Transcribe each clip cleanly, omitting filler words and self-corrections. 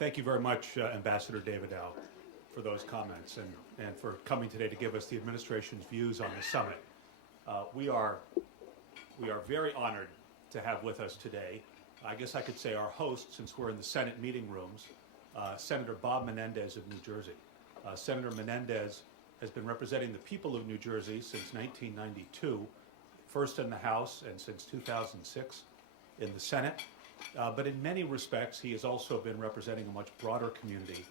Thank you very much, Ambassador Davidow, for those comments and for coming today to give us the administration's views on the summit. We are very honored to have with us today, I guess I could say our host, since we're in the Senate meeting rooms, Senator Bob Menendez of New Jersey. Senator Menendez has been representing the people of New Jersey since 1992, first in the House and since 2006 in the Senate. But in many respects, he has also been representing a much broader community,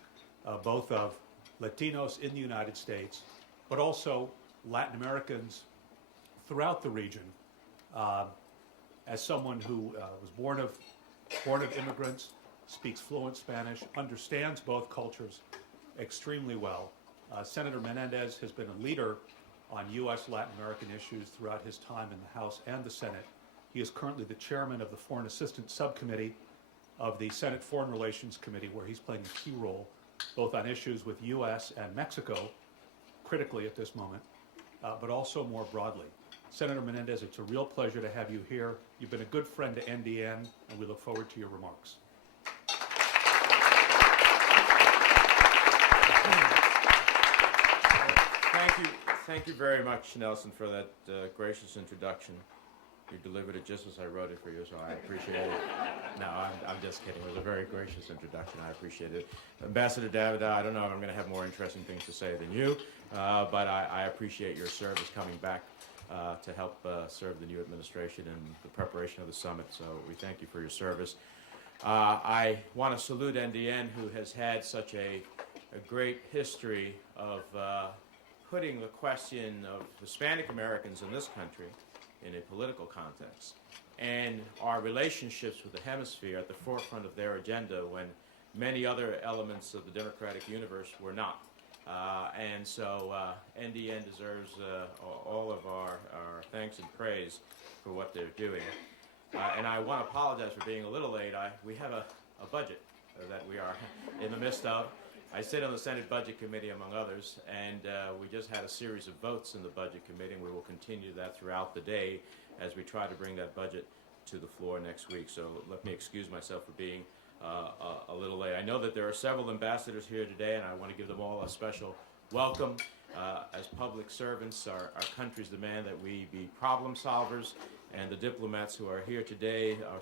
both of Latinos in the United States, but also Latin Americans throughout the region. As someone who was born of immigrants, speaks fluent Spanish, understands both cultures extremely well. Senator Menendez has been a leader on U.S. Latin American issues throughout his time in the House and the Senate. He is currently the chairman of the Foreign Assistance Subcommittee of the Senate Foreign Relations Committee, where he's playing a key role both on issues with U.S. and Mexico, critically at this moment, but also more broadly. Senator Menendez, it's a real pleasure to have you here. You've been a good friend to NDN, and we look forward to your remarks. Thank you very much, Nelson, for that gracious introduction. You delivered it just as I wrote it for you, so I appreciate it. No, I'm just kidding. It was a very gracious introduction. I appreciate it. Ambassador Davidow, I don't know if I'm going to have more interesting things to say than you, but I appreciate your service coming back to help serve the new administration in the preparation of the summit, so we thank you for your service. I want to salute NDN, who has had such a great history of putting the question of Hispanic Americans in this country in a political context and our relationships with the hemisphere at the forefront of their agenda when many other elements of the democratic universe were not. And so NDN deserves all of our thanks and praise for what they're doing. And I want to apologize for being a little late. We have a budget that we are in the midst of. I sit on the Senate Budget Committee, among others, and we just had a series of votes in the Budget Committee, and we will continue that throughout the day as we try to bring that budget to the floor next week. So let me excuse myself for being a little late. I know that there are several ambassadors here today, and I want to give them all a special welcome. As public servants, our countries demand that we be problem solvers, and the diplomats who are here today are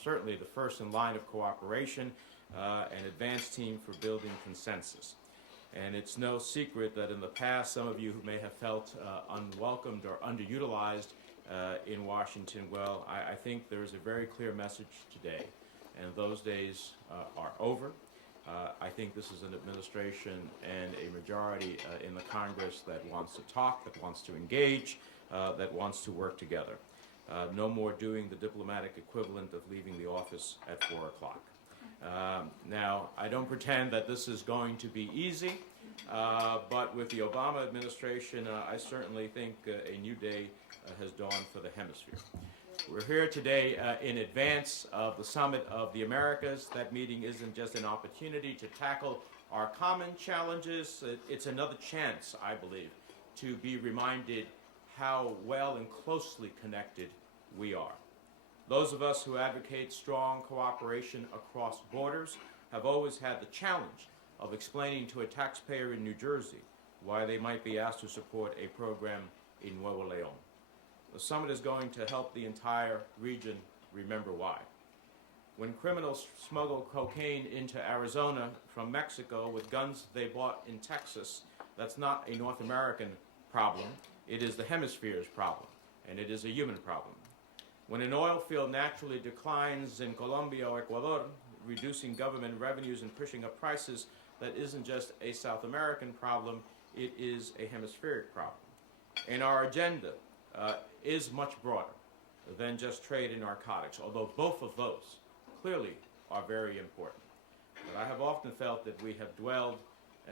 certainly the first in line of cooperation, an advanced team for building consensus. And it's no secret that in the past, some of you who may have felt unwelcomed or underutilized in Washington, well, I think there's a very clear message today, and those days are over. I think this is an administration and a majority in the Congress that wants to talk, that wants to engage, that wants to work together. No more doing the diplomatic equivalent of leaving the office at 4 o'clock. Now, I don't pretend that this is going to be easy, but with the Obama administration, I certainly think a new day has dawned for the hemisphere. We're here today in advance of the Summit of the Americas. That meeting isn't just an opportunity to tackle our common challenges. It's another chance, I believe, to be reminded how well and closely connected we are. Those of us who advocate strong cooperation across borders have always had the challenge of explaining to a taxpayer in New Jersey why they might be asked to support a program in Nuevo León. The summit is going to help the entire region remember why. When criminals smuggle cocaine into Arizona from Mexico with guns they bought in Texas, that's not a North American problem. It is the hemisphere's problem, and it is a human problem. When an oil field naturally declines in Colombia or Ecuador, reducing government revenues and pushing up prices, that isn't just a South American problem, it is a hemispheric problem. And our agenda is much broader than just trade in narcotics, although both of those clearly are very important. But I have often felt that we have dwelled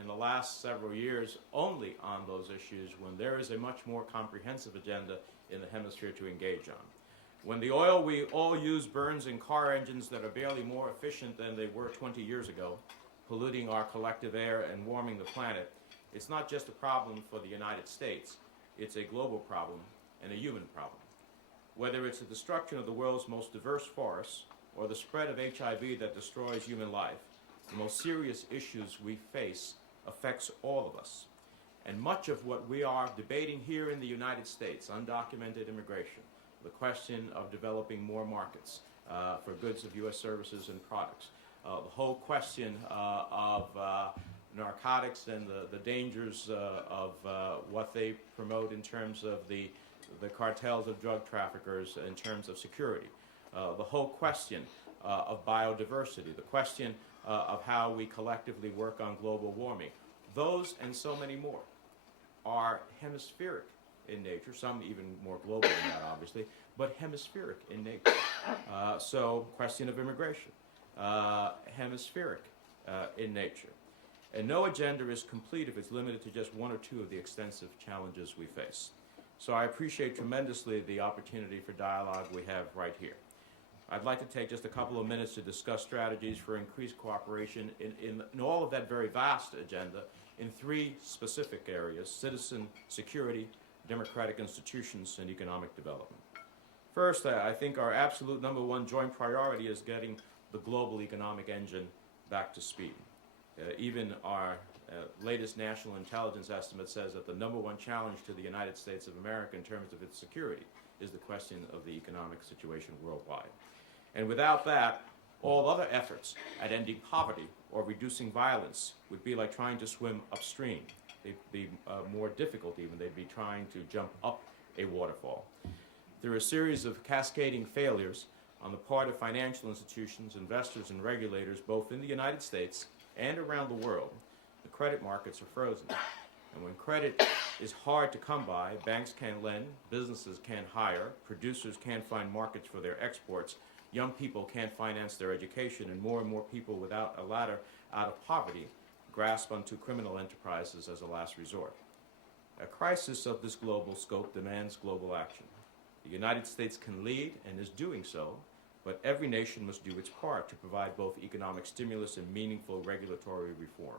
in the last several years only on those issues when there is a much more comprehensive agenda in the hemisphere to engage on. When the oil we all use burns in car engines that are barely more efficient than they were 20 years ago, polluting our collective air and warming the planet, it's not just a problem for the United States, it's a global problem and a human problem. Whether it's the destruction of the world's most diverse forests or the spread of HIV that destroys human life, the most serious issues we face affects all of us. And much of what we are debating here in the United States, undocumented immigration, the question of developing more markets for goods of U.S. services and products, the whole question of narcotics and the dangers of what they promote in terms of the cartels of drug traffickers in terms of security, the whole question of biodiversity, the question of how we collectively work on global warming. Those and so many more are hemispheric in nature, some even more global than that, obviously, but hemispheric in nature. So, question of immigration, hemispheric in nature. And no agenda is complete if it's limited to just one or two of the extensive challenges we face. So I appreciate tremendously the opportunity for dialogue we have right here. I'd like to take just a couple of minutes to discuss strategies for increased cooperation in all of that very vast agenda in three specific areas: citizen security, democratic institutions, and economic development. First, I think our absolute number one joint priority is getting the global economic engine back to speed. Even our latest national intelligence estimate says that the number one challenge to the United States of America in terms of its security is the question of the economic situation worldwide. And without that, all other efforts at ending poverty or reducing violence would be like trying to swim upstream. They'd be more difficult even. They'd be trying to jump up a waterfall. There are a series of cascading failures on the part of financial institutions, investors, and regulators, both in the United States and around the world. The credit markets are frozen. And when credit is hard to come by, banks can't lend, businesses can't hire, producers can't find markets for their exports, young people can't finance their education, and more people without a ladder out of poverty grasp onto criminal enterprises as a last resort. A crisis of this global scope demands global action. The United States can lead and is doing so, but every nation must do its part to provide both economic stimulus and meaningful regulatory reform.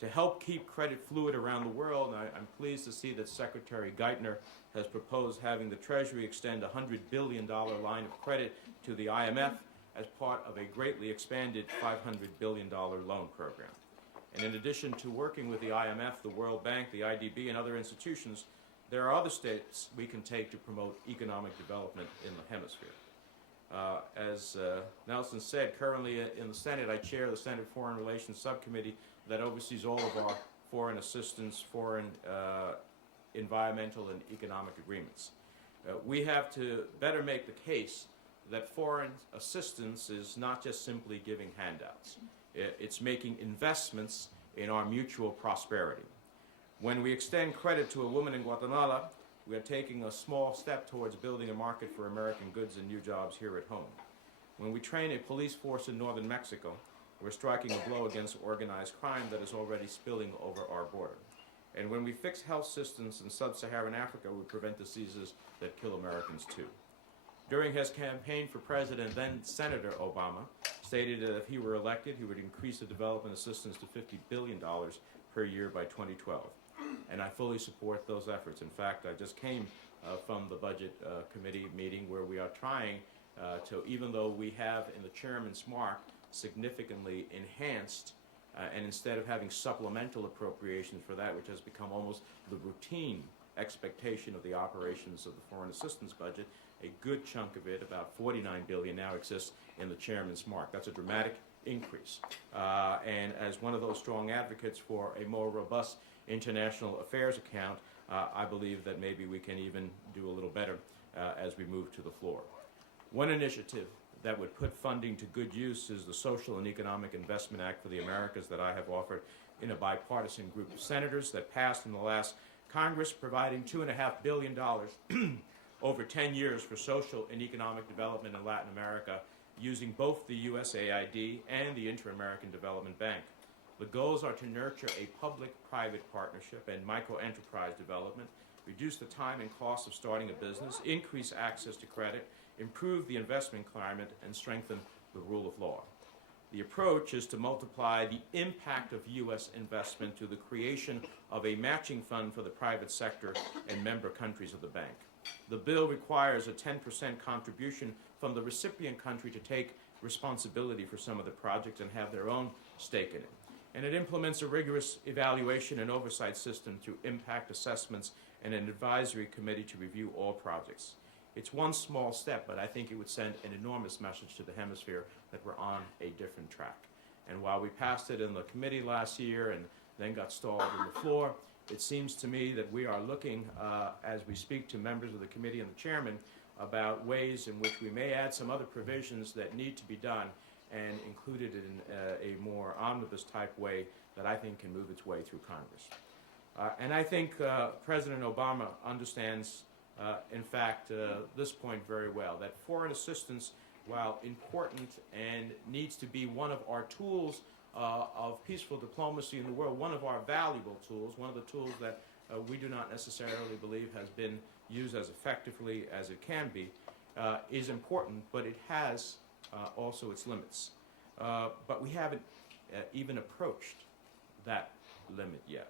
To help keep credit fluid around the world, I'm pleased to see that Secretary Geithner has proposed having the Treasury extend a $100 billion line of credit to the IMF as part of a greatly expanded $500 billion loan program. And in addition to working with the IMF, the World Bank, the IDB, and other institutions, there are other steps we can take to promote economic development in the hemisphere. As Nelson said, currently in the Senate, I chair the Senate Foreign Relations Subcommittee that oversees all of our foreign assistance, foreign environmental and economic agreements. We have to better make the case that foreign assistance is not just simply giving handouts. It's making investments in our mutual prosperity. When we extend credit to a woman in Guatemala, we are taking a small step towards building a market for American goods and new jobs here at home. When we train a police force in northern Mexico, we're striking a blow against organized crime that is already spilling over our border. And when we fix health systems in sub-Saharan Africa, we prevent diseases that kill Americans too. During his campaign for president, then Senator Obama stated that if he were elected, he would increase the development assistance to $50 billion per year by 2012. And I fully support those efforts. In fact, I just came from the Budget Committee meeting where we are trying to, even though we have in the chairman's mark significantly enhanced, and instead of having supplemental appropriations for that, which has become almost the routine expectation of the operations of the foreign assistance budget, a good chunk of it, about $49 billion, now exists in the chairman's mark. That's a dramatic increase. And as one of those strong advocates for a more robust international affairs account, I believe that maybe we can even do a little better as we move to the floor. One initiative that would put funding to good use is the Social and Economic Investment Act for the Americas that I have offered in a bipartisan group of senators that passed in the last Congress, providing $2.5 billion over 10 years for social and economic development in Latin America, using both the USAID and the Inter-American Development Bank. The goals are to nurture a public-private partnership and micro-enterprise development, reduce the time and cost of starting a business, increase access to credit, improve the investment climate, and strengthen the rule of law. The approach is to multiply the impact of U.S. investment to the creation of a matching fund for the private sector and member countries of the bank. The bill requires a 10% contribution from the recipient country to take responsibility for some of the projects and have their own stake in it. And it implements a rigorous evaluation and oversight system through impact assessments and an advisory committee to review all projects. It's one small step, but I think it would send an enormous message to the hemisphere that we're on a different track. And while we passed it in the committee last year and then got stalled on the floor, it seems to me that we are looking, as we speak to members of the committee and the chairman, about ways in which we may add some other provisions that need to be done and include it in a more omnibus type way that I think can move its way through Congress. And I think President Obama understands, in fact, this point very well, that foreign assistance, while important and needs to be one of our tools of peaceful diplomacy in the world, one of our valuable tools, one of the tools that we do not necessarily believe has been used as effectively as it can be, is important, but it has also its limits. But we haven't even approached that limit yet.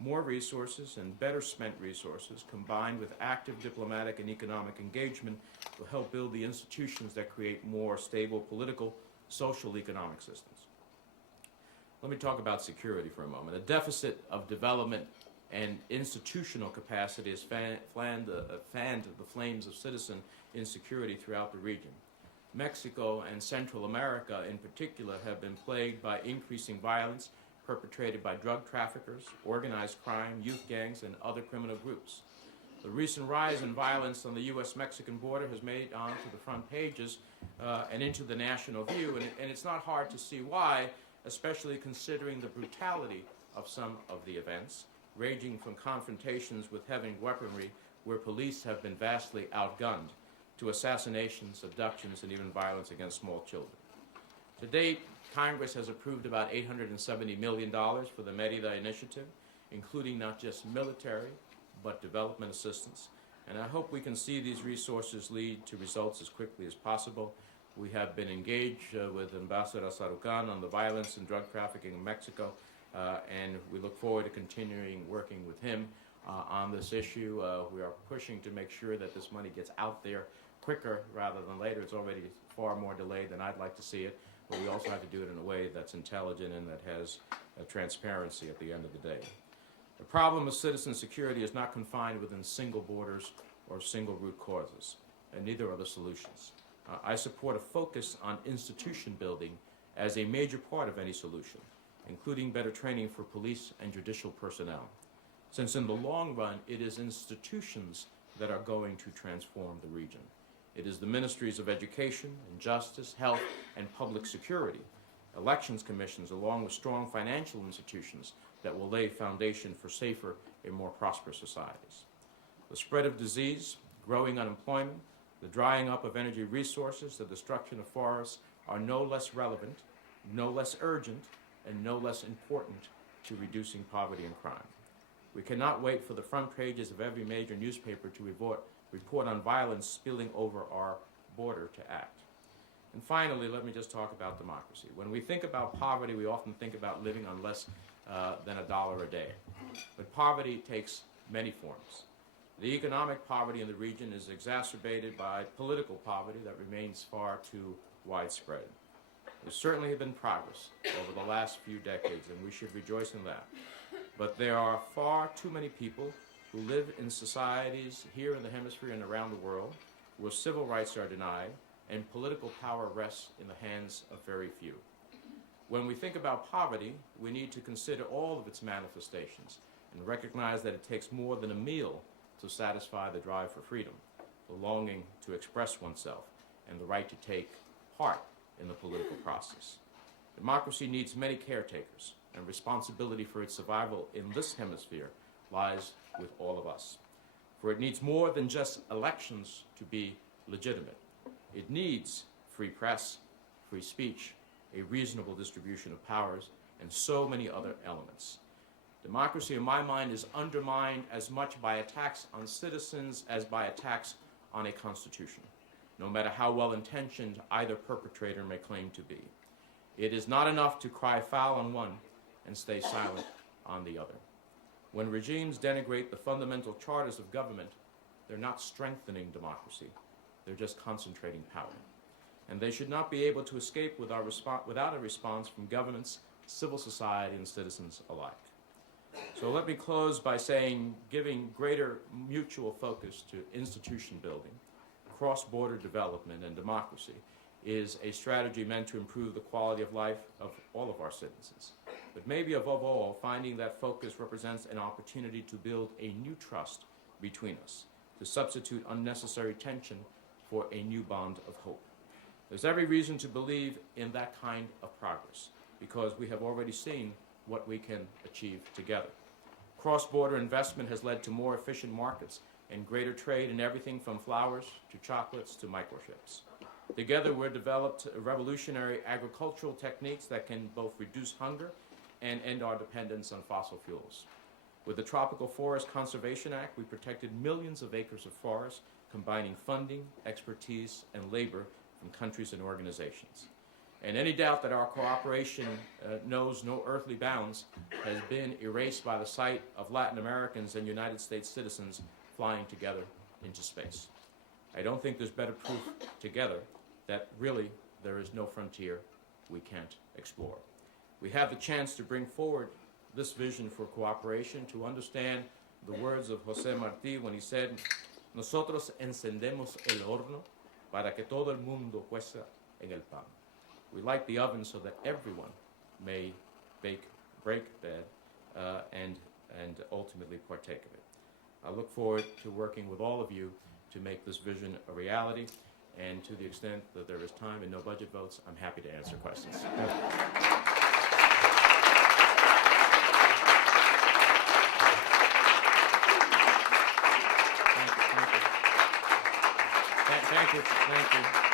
More resources and better spent resources, combined with active diplomatic and economic engagement, will help build the institutions that create more stable political, social, economic systems. Let me talk about security for a moment. A deficit of development and institutional capacity has fanned the flames of citizen insecurity throughout the region. Mexico and Central America in particular have been plagued by increasing violence perpetrated by drug traffickers, organized crime, youth gangs, and other criminal groups. The recent rise in violence on the U.S.-Mexican border has made it onto the front pages and into the national view, and it's not hard to see why, especially considering the brutality of some of the events, ranging from confrontations with heavy weaponry where police have been vastly outgunned, to assassinations, abductions, and even violence against small children. To date, Congress has approved about $870 million for the Mérida Initiative, including not just military, but development assistance. And I hope we can see these resources lead to results as quickly as possible. We have been engaged with Ambassador Sarukan on the violence and drug trafficking in Mexico, and we look forward to continuing working with him on this issue. We are pushing to make sure that this money gets out there quicker rather than later. It's already far more delayed than I'd like to see it, but we also have to do it in a way that's intelligent and that has transparency at the end of the day. The problem of citizen security is not confined within single borders or single root causes, and neither are the solutions. I support a focus on institution building as a major part of any solution, including better training for police and judicial personnel, since in the long run it is institutions that are going to transform the region. It is the ministries of education and justice, health, and public security, elections commissions, along with strong financial institutions that will lay foundation for safer and more prosperous societies. The spread of disease, growing unemployment, the drying up of energy resources, the destruction of forests are no less relevant, no less urgent, and no less important to reducing poverty and crime. We cannot wait for the front pages of every major newspaper to report on violence spilling over our border to act. And finally, let me just talk about democracy. When we think about poverty, we often think about living on less than $1 a day. But poverty takes many forms. The economic poverty in the region is exacerbated by political poverty that remains far too widespread. There certainly have been progress over the last few decades, and we should rejoice in that. But there are far too many people who live in societies here in the hemisphere and around the world where civil rights are denied and political power rests in the hands of very few. When we think about poverty, we need to consider all of its manifestations and recognize that it takes more than a meal to satisfy the drive for freedom, the longing to express oneself, and the right to take part in the political process. Democracy needs many caretakers, and responsibility for its survival in this hemisphere lies with all of us. For it needs more than just elections to be legitimate. It needs free press, free speech, a reasonable distribution of powers, and so many other elements. Democracy, in my mind, is undermined as much by attacks on citizens as by attacks on a constitution, no matter how well-intentioned either perpetrator may claim to be. It is not enough to cry foul on one and stay silent on the other. When regimes denigrate the fundamental charters of government, they're not strengthening democracy. They're just concentrating power. And they should not be able to escape without a response from governments, civil society, and citizens alike. So let me close by saying giving greater mutual focus to institution building, cross-border development, and democracy is a strategy meant to improve the quality of life of all of our citizens. But maybe above all, finding that focus represents an opportunity to build a new trust between us, to substitute unnecessary tension for a new bond of hope. There's every reason to believe in that kind of progress, because we have already seen what we can achieve together. Cross-border investment has led to more efficient markets and greater trade in everything from flowers to chocolates to microchips. Together, we've developed revolutionary agricultural techniques that can both reduce hunger and end our dependence on fossil fuels. With the Tropical Forest Conservation Act, we protected millions of acres of forest, combining funding, expertise, and labor from countries and organizations. And any doubt that our cooperation knows no earthly bounds has been erased by the sight of Latin Americans and United States citizens flying together into space. I don't think there's better proof together that really there is no frontier we can't explore. We have the chance to bring forward this vision for cooperation, to understand the words of José Martí when he said, "Nosotros encendemos el horno para que todo el mundo cueza en el pan." We light the oven so that everyone may break bread, and ultimately partake of it. I look forward to working with all of you to make this vision a reality, and to the extent that there is time and no budget votes, I'm happy to answer questions. Thank you.